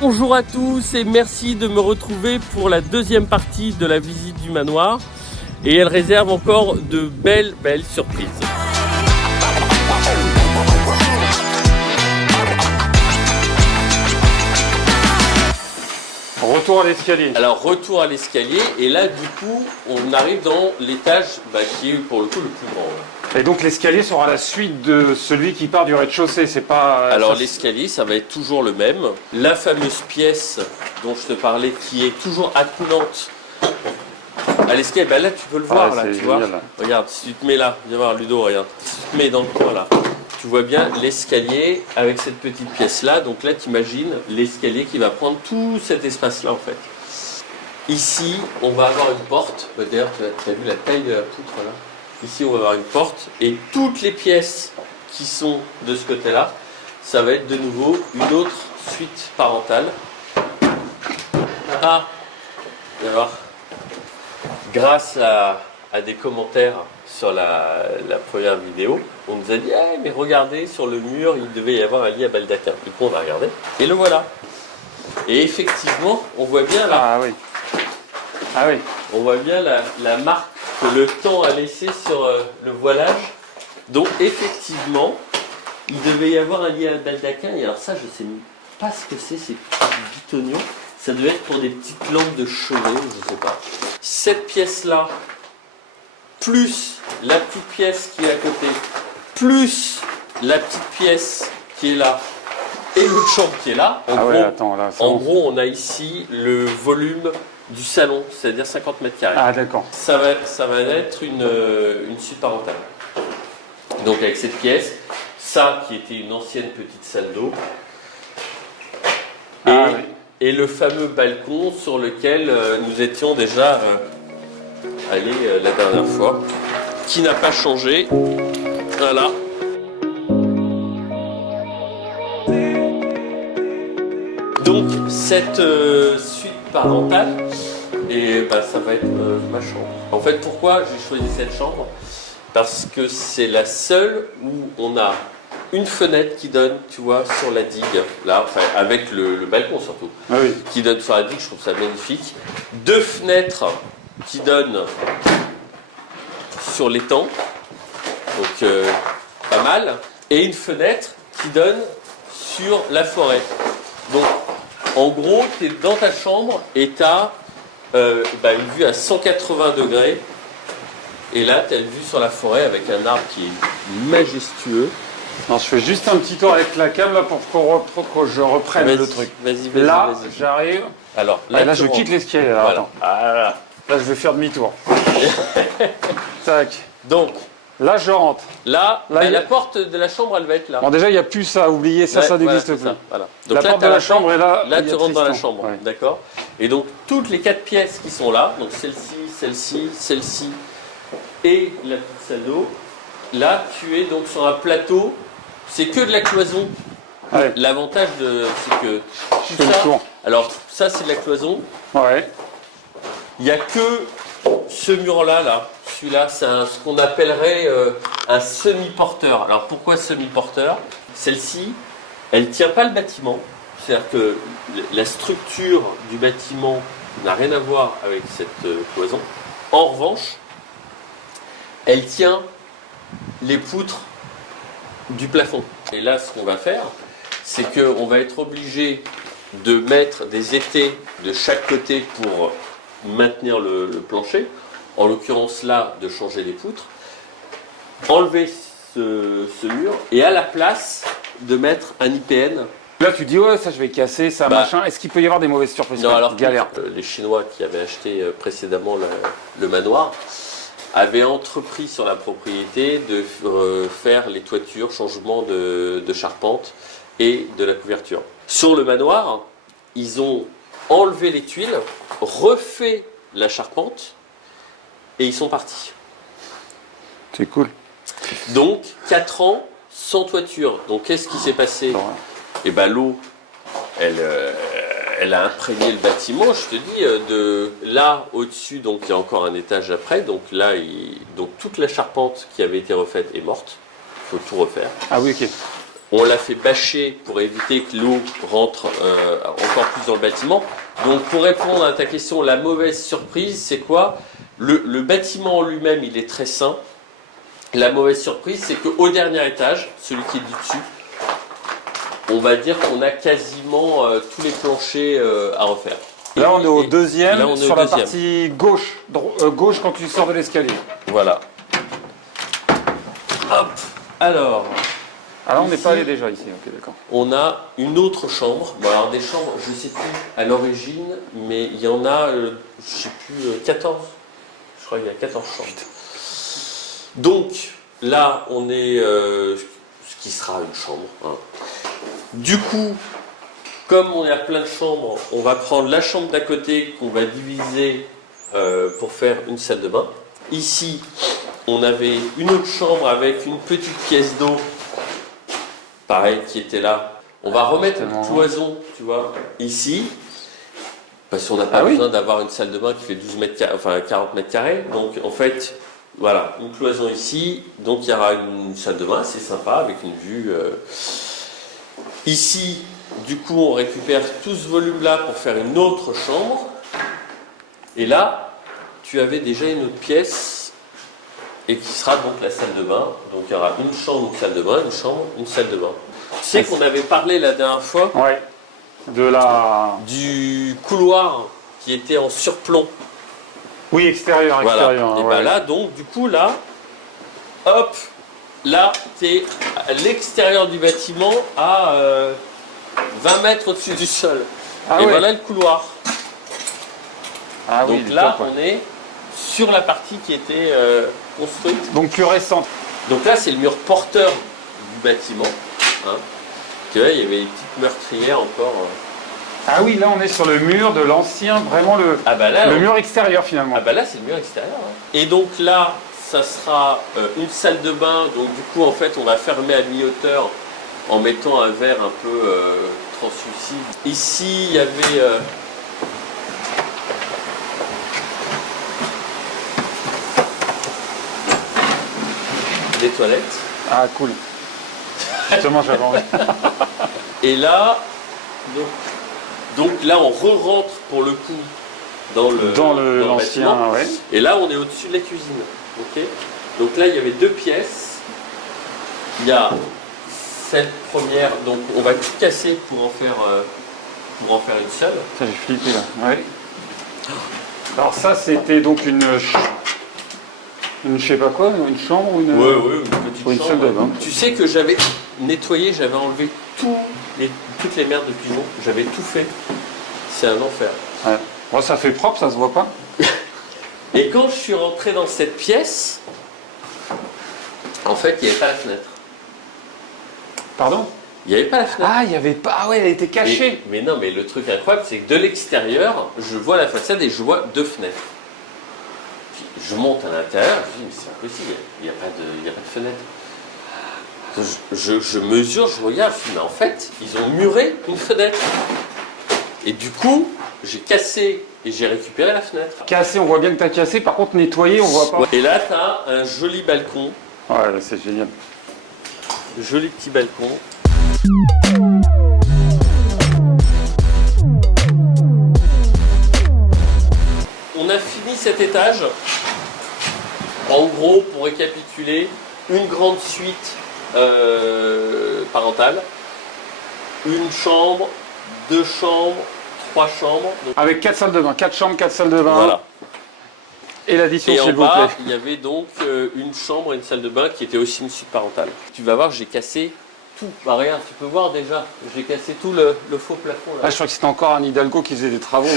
Bonjour à tous et merci de me retrouver pour la deuxième partie de la visite du manoir. Et elle réserve encore de belles surprises. Retour à l'escalier. Alors retour à l'escalier et là du coup on arrive dans l'étage qui est pour le coup le plus grand. Et donc l'escalier sera la suite de celui qui part du rez-de-chaussée, c'est pas... Alors l'escalier ça va être toujours le même. La fameuse pièce dont je te parlais qui est toujours attenante à l'escalier, ben là tu peux le voir là, tu vois. Regarde, si tu te mets là, viens voir Ludo, regarde. Si tu te mets dans le coin là, tu vois bien l'escalier avec cette petite pièce là. Donc là tu imagines l'escalier qui va prendre tout cet espace là en fait. Ici on va avoir une porte, d'ailleurs tu as vu la taille de la poutre là. Ici on va avoir une porte et toutes les pièces qui sont de ce côté là, ça va être de nouveau une autre suite parentale. Ah, viens voir. Grâce à des commentaires sur la première vidéo, on nous a dit hey, mais regardez sur le mur il devait y avoir un lit à baldaquin. Du coup on a regardé et le voilà. Et effectivement on voit bien là. Ah oui. Ah oui. On voit bien la marque que le temps a laissé sur le voilage. Donc effectivement il devait y avoir un lit à baldaquin. Et alors ça je sais pas ce que c'est ces petits bitognons. Ça devait être pour des petites lampes de chevet, je sais pas. Cette pièce-là, plus la petite pièce qui est à côté, plus la petite pièce qui est là, et l'autre chambre qui est là. En gros, on a ici le volume du salon, c'est-à-dire 50 mètres carrés. Ah d'accord. Ça va être une suite parentale. Donc avec cette pièce, ça qui était une ancienne petite salle d'eau. Et le fameux balcon sur lequel nous étions déjà allés la dernière fois, qui n'a pas changé. Voilà. Donc cette suite parentale, et ça va être ma chambre. En fait, pourquoi j'ai choisi cette chambre? Parce que c'est la seule où on a une fenêtre qui donne, tu vois, sur la digue, là, enfin, avec le balcon surtout, qui donne sur la digue, je trouve ça magnifique. Deux fenêtres qui donnent sur l'étang, donc pas mal, et une fenêtre qui donne sur la forêt. Donc, en gros, tu es dans ta chambre et tu as une vue à 180 degrés, et là, tu as une vue sur la forêt avec un arbre qui est majestueux. Non, je fais juste un petit tour avec la cam là pour que je reprenne le truc. Vas-y. Là, j'arrive. Alors, là je quitte l'escalier. Voilà. Là, je vais faire demi-tour. Tac. Donc, là, je rentre. Là la porte de la chambre, elle va être là. Bon, déjà, il n'y a plus ça à oublier. Ça n'existe plus. Voilà. Donc, la porte de la chambre est là. Là, tu rentres dans la chambre. Ouais. D'accord. Et donc, toutes les 4 pièces qui sont là, donc celle-ci et la petite salle d'eau, là, tu es donc sur un plateau. C'est que de la cloison. Ouais. L'avantage c'est que tout ça. Alors ça c'est de la cloison. Ouais. Il n'y a que ce mur-là, celui-là, c'est ce qu'on appellerait un semi-porteur. Alors pourquoi semi-porteur? Celle-ci, elle ne tient pas le bâtiment. C'est-à-dire que la structure du bâtiment n'a rien à voir avec cette cloison. En revanche, elle tient les poutres du plafond. Et là, ce qu'on va faire, c'est qu'on va être obligé de mettre des étais de chaque côté pour maintenir le plancher. En l'occurrence là, de changer les poutres. Enlever ce mur et à la place de mettre un IPN. Là, tu dis ouais, ça je vais casser, ça machin. Est-ce qu'il peut y avoir des mauvaises surprises? Non, alors galère. Les Chinois qui avaient acheté précédemment le manoir avait entrepris sur la propriété de faire les toitures, changement de charpente et de la couverture. Sur le manoir, ils ont enlevé les tuiles, refait la charpente et ils sont partis. C'est cool. Donc 4 ans sans toiture. Donc qu'est-ce qui s'est passé? Et l'eau, elle a imprégné le bâtiment, je te dis, de là au-dessus, donc il y a encore un étage après, donc là, donc toute la charpente qui avait été refaite est morte, il faut tout refaire. Ah oui, ok. On l'a fait bâcher pour éviter que l'eau rentre encore plus dans le bâtiment. Donc pour répondre à ta question, la mauvaise surprise, c'est quoi? Le bâtiment en lui-même, il est très sain. La mauvaise surprise, c'est qu'au dernier étage, celui qui est du dessus, on va dire qu'on a quasiment tous les planchers à refaire. Là, on est au deuxième, là, on est sur au la deuxième. partie gauche, gauche quand tu sors de l'escalier. Voilà. Hop. Alors, on n'est ici, pas allé déjà ici, ok, d'accord. on a une autre chambre. Bon, alors des chambres, je ne sais plus à l'origine, mais il y en a, je ne sais plus, 14. Je crois qu'il y a 14 chambres. Donc, là, on est, ce qui sera une chambre. Hein. Du coup, comme on a plein de chambres, on va prendre la chambre d'à côté qu'on va diviser pour faire une salle de bain. Ici, on avait une autre chambre avec une petite pièce d'eau, pareil, qui était là. On va remettre une cloison, tu vois, ici, parce qu'on n'a pas besoin d'avoir une salle de bain qui fait 40 mètres carrés. Donc, en fait, voilà, une cloison ici. Donc, il y aura une salle de bain assez sympa avec une vue. Ici, du coup, on récupère tout ce volume-là pour faire une autre chambre. Et là, tu avais déjà une autre pièce et qui sera donc la salle de bain. Donc, il y aura une chambre, une salle de bain, une chambre, une salle de bain. Tu sais qu'on avait parlé la dernière fois du couloir qui était en surplomb. Oui, extérieur, Voilà. extérieur. Et bien là, donc, du coup, là, hop, là, tu es à l'extérieur du bâtiment à 20 mètres au-dessus du sol. Et voilà le couloir. Donc là, on est sur la partie qui était construite. Donc plus récente. Donc là, c'est le mur porteur du bâtiment. Hein. Tu vois, il y avait des petites meurtrières encore. Ah oui, là on est sur le mur de l'ancien, vraiment le mur extérieur finalement. Ah bah là, c'est le mur extérieur. Hein. Et donc là, ça sera une salle de bain. Donc du coup, en fait, on va fermer à mi-hauteur en mettant un verre un peu translucide. Ici, il y avait... des toilettes. Ah cool. Justement, j'avais envie. Et là, donc là, on re-rentre pour le coup dans l'ancien. Ouais. Et là, on est au-dessus de la cuisine. Okay, donc là, il y avait deux pièces. Il y a cette première, donc on va tout casser pour en faire une seule. Ça, j'ai flippé là. Ouais. Alors ça, c'était donc une je sais pas quoi, une chambre ou une petite ou une chambre. salle de bain. Tu sais que j'avais nettoyé, j'avais enlevé toutes les merdes de pigeons, j'avais tout fait. C'est un enfer. Ouais. Bon, ça fait propre, ça se voit pas. Et quand je suis rentré dans cette pièce, en fait, il n'y avait pas la fenêtre. Pardon? Il n'y avait pas la fenêtre. Ah, il n'y avait pas. Ah ouais, elle était cachée. Mais non, mais le truc incroyable, c'est que de l'extérieur, je vois la façade et je vois deux fenêtres. Puis je monte à l'intérieur, je me dis, mais c'est impossible, il n'y a pas de fenêtre. Je mesure, je regarde, je me dis, mais en fait, ils ont muré une fenêtre. Et du coup, j'ai cassé et j'ai récupéré la fenêtre. Cassé, on voit bien que tu as cassé, par contre nettoyé, on voit pas. Et là, tu as un joli balcon. Ouais, c'est génial. Joli petit balcon. On a fini cet étage. En gros, pour récapituler, une grande suite parentale, une chambre, deux chambres, trois chambres. Donc, avec 4 salles de bain, 4 chambres, 4 salles de bain. voilà. Et l'addition, Et s'il en vous bas, plaît. il y avait donc une chambre et une salle de bain qui était aussi une suite parentale. Tu vas voir, j'ai cassé tout. Bah regarde, tu peux voir déjà, j'ai cassé tout le faux plafond là. Ah, je crois que c'était encore un Hidalgo qui faisait des travaux.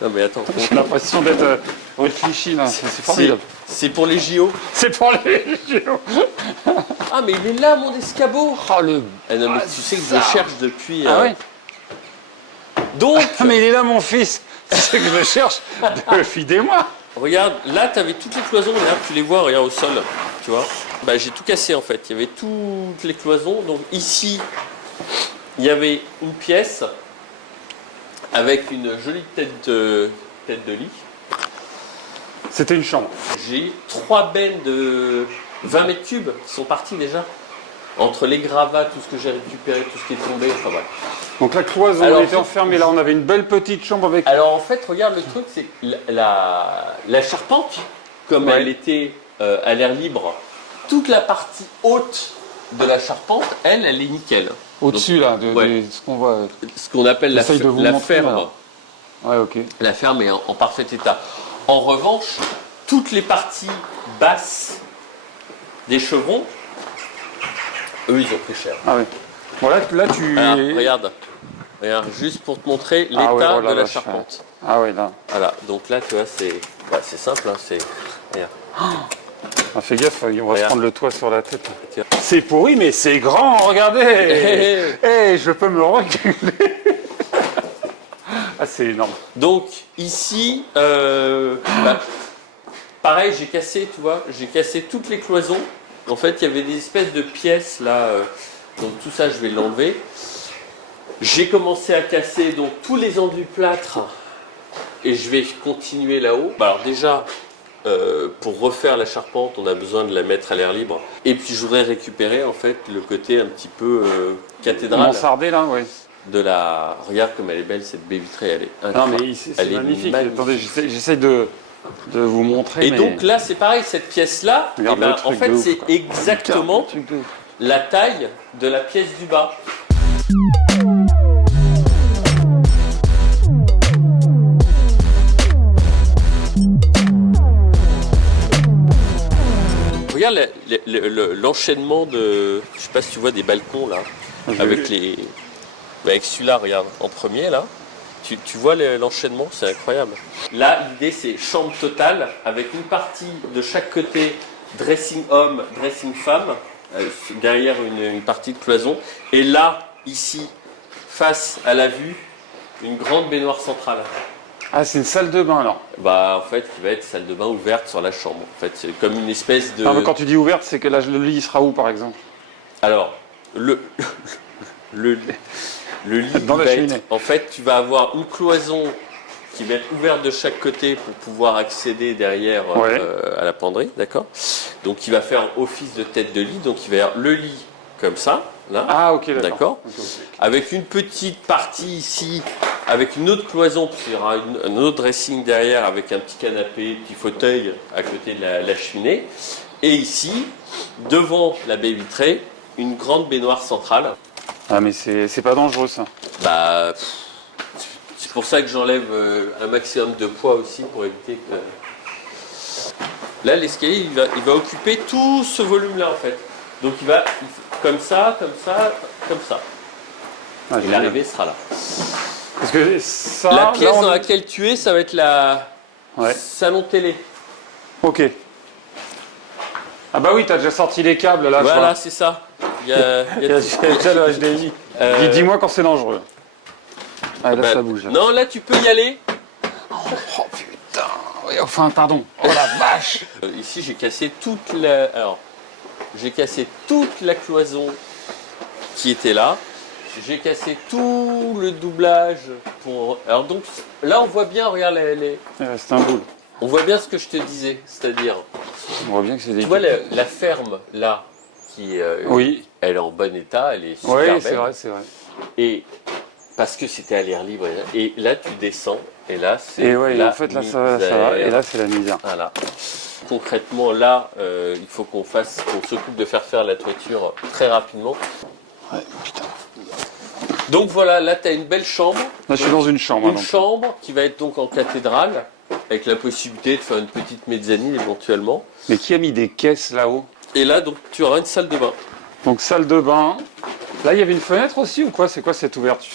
Non mais attends, J'ai l'impression d'être au Clichy là, c'est formidable. c'est pour les JO. C'est pour les JO. Ah mais il est là mon escabeau. Oh le. Ah non mais tu sais que je le cherche depuis... Ah ouais. Donc, Ah, mais il est là mon fils. Tu sais que je le cherche depuis des mois. regarde, là tu avais toutes les cloisons, regarde, tu les vois, regarde au sol, tu vois. Bah j'ai tout cassé en fait, il y avait toutes les cloisons. Donc ici, il y avait une pièce avec une jolie tête de lit. C'était une chambre. J'ai eu 3 bennes de 20 mètres cubes qui sont partis déjà. Entre les gravats, tout ce que j'ai récupéré, tout ce qui est tombé, enfin bref. Donc la cloison Alors, était enfermée, là on avait une belle petite chambre avec... Alors en fait, regarde, le truc, c'est que la charpente, comme Ouais. elle était à l'air libre, toute la partie haute de la charpente, elle est nickel. Au-dessus là, ouais. de ce qu'on voit. Ce qu'on appelle J'essaye de vous la montrer, ferme. alors. Ouais, ok. La ferme est en parfait état. En revanche, toutes les parties basses des chevrons, eux, ils ont pris cher. Ah ouais. Bon là tu... Alors, regarde, juste pour te montrer l'état Ah ouais, oh là de la là, charpente. Ah ouais, là. Voilà, donc là, tu vois, c'est simple, hein, c'est... Regarde. Ah, fais gaffe, on va se Regarde. prendre le toit sur la tête. Tiens. C'est pourri, mais c'est grand, regardez. Eh, je peux me reculer. Ah, c'est énorme. Donc ici, pareil, j'ai cassé, tu vois, j'ai cassé toutes les cloisons. En fait, il y avait des espèces de pièces là, donc tout ça, je vais l'enlever. J'ai commencé à casser donc tous les enduits plâtres et je vais continuer là-haut. Bah, alors déjà, pour refaire la charpente, on a besoin de la mettre à l'air libre. Et puis je voudrais récupérer en fait le côté un petit peu cathédrale. Mansardé là, ouais. De la... Regarde comme elle est belle cette baie vitrée, elle est Non incroyable. mais c'est Elle est magnifique. magnifique. Attendez, j'essaye de vous montrer. Et mais... donc là c'est pareil, cette pièce-là, eh Regarde ben, le en truc fait de ouf, c'est quoi. exactement Le truc de ouf. la taille de la pièce du bas. Regarde l'enchaînement de... Je sais pas si tu vois des balcons là, avec les... Avec celui-là, regarde, en premier là. Tu vois l'enchaînement, c'est incroyable. Là, l'idée c'est chambre totale, avec une partie de chaque côté, dressing homme, dressing femme, derrière une partie de cloison. Et là, ici, face à la vue, une grande baignoire centrale. Ah, c'est une salle de bain alors. Bah, en fait, qui va être salle de bain ouverte sur la chambre. En fait, c'est comme une espèce de... Non, mais quand tu dis ouverte, c'est que là, le lit il sera où par exemple? Alors, le lit Dans la va cheminée. être... En fait, tu vas avoir une cloison qui va être ouverte de chaque côté pour pouvoir accéder derrière Ouais. à la penderie, d'accord? Donc, il va faire office de tête de lit. Donc, il va y avoir le lit comme ça, là. Ah, ok, d'accord. D'accord. Ok, ok. Avec une petite partie ici, avec une autre cloison, puis il y aura un autre dressing derrière avec un petit canapé, petit fauteuil à côté de la cheminée. Et ici, devant la baie vitrée, une grande baignoire centrale. Ah, mais c'est pas dangereux ça. Bah, c'est pour ça que j'enlève un maximum de poids aussi pour éviter que... Là, l'escalier, il va occuper tout ce volume-là en fait. Donc il va comme ça, comme ça, comme ça. Ah, Et génial. l'arrivée sera là. Parce que ça. La là, pièce on- dans laquelle tu es, ça va être la Ouais. salon télé. Ok. Ah bah oui, t'as déjà sorti les câbles là. je Voilà, vois. c'est ça. Il y a Il y a déjà le HDMI. Dis-moi quand c'est dangereux. Ah là bah, ça bouge. Là. non, là tu peux y aller. Oh putain. Ouais, enfin pardon. Oh la vache. Ici, j'ai cassé toute la. Alors, j'ai cassé toute la cloison qui était là. J'ai cassé tout le doublage pour. Alors donc là, on voit bien. Regarde Il reste un boule. on voit bien ce que je te disais, c'est-à-dire, On voit bien que c'est des. tu vois la ferme là, qui, Oui. elle est en bon état, elle est super Oui, belle. c'est vrai, c'est vrai. Et parce que c'était à l'air libre. Et là, tu descends. Et là, c'est. Et ouais, la en fait là ça va. Et là c'est la misère. Voilà. Concrètement, là, il faut qu'on s'occupe de faire la toiture très rapidement. Ouais, putain. Donc voilà, là, tu as une belle chambre. Là je suis dans une chambre. Une donc. chambre qui va être donc en cathédrale, avec la possibilité de faire une petite mezzanine éventuellement. Mais qui a mis des caisses là-haut? Et là, donc, tu auras une salle de bain. Donc salle de bain. Là il y avait une fenêtre aussi ou quoi? C'est quoi cette ouverture?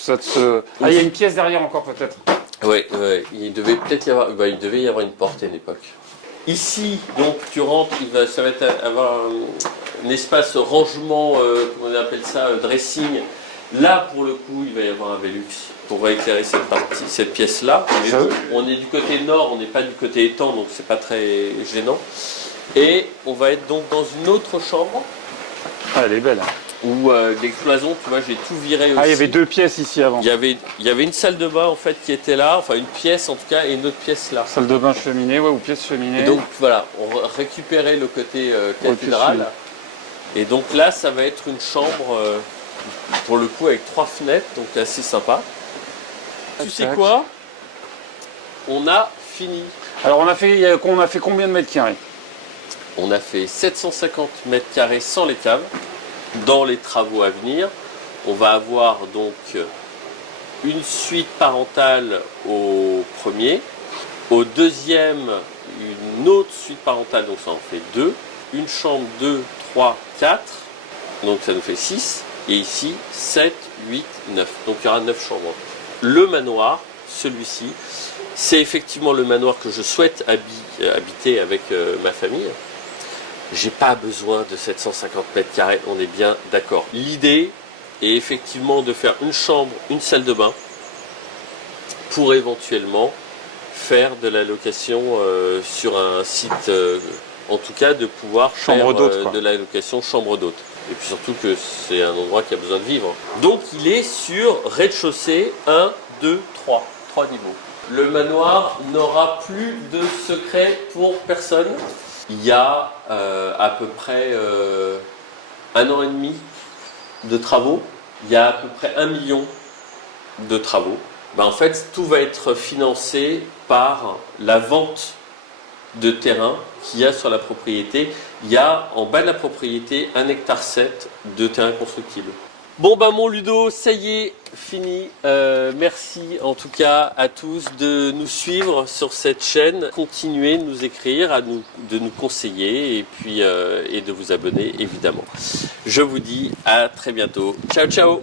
Ah il y a une pièce derrière encore peut-être. Ouais, il devait peut-être y avoir, il devait y avoir une porte à une époque. Ici, donc, tu rentres, ça va avoir un espace rangement, comment on appelle ça, dressing. Là, pour le coup, il va y avoir un Velux pour éclairer cette pièce-là. Mais Ça- bon, on est du côté nord, on n'est pas du côté étang, donc c'est pas très gênant. Et on va être donc dans une autre chambre Ah elle est belle. où des cloisons, tu vois, j'ai tout viré aussi. Ah il y avait deux pièces ici avant. Il y avait une salle de bain en fait qui était là, enfin une pièce en tout cas, et une autre pièce là. Salle de bain cheminée, ouais, ou pièce cheminée. Et donc voilà, on récupérait le côté cathédrale. Et donc là, ça va être une chambre, pour le coup, avec 3 fenêtres, donc assez sympa. Tu sais quoi? On a fini. Alors on a fait combien de mètres carrés? On a fait 750 mètres carrés sans les caves. Dans les travaux à venir, on va avoir donc une suite parentale au premier, au deuxième une autre suite parentale, donc ça en fait 2, une chambre 2, 3, 4, donc ça nous fait 6, et ici 7, 8, 9, donc il y aura 9 chambres. Le manoir, celui-ci, c'est effectivement le manoir que je souhaite habiter avec ma famille. J'ai pas besoin de 750 mètres carrés, on est bien d'accord. L'idée est effectivement de faire une chambre, une salle de bain, pour éventuellement faire de la location sur un site, en tout cas de pouvoir faire de la location chambre d'hôte. Et puis surtout que c'est un endroit qui a besoin de vivre. Donc il est sur rez-de-chaussée 1, 2, 3 niveaux. Le manoir n'aura plus de secret pour personne. Il y a à peu près 1 an et demi de travaux. Il y a à peu près 1 million de travaux. En fait, tout va être financé par la vente de terrain qu'il y a sur la propriété. Il y a en bas de la propriété 1,7 hectare de terrain constructible. Bon mon Ludo, ça y est, fini. Merci en tout cas à tous de nous suivre sur cette chaîne. Continuez de nous écrire, de nous conseiller et puis et de vous abonner évidemment. Je vous dis à très bientôt. Ciao ciao.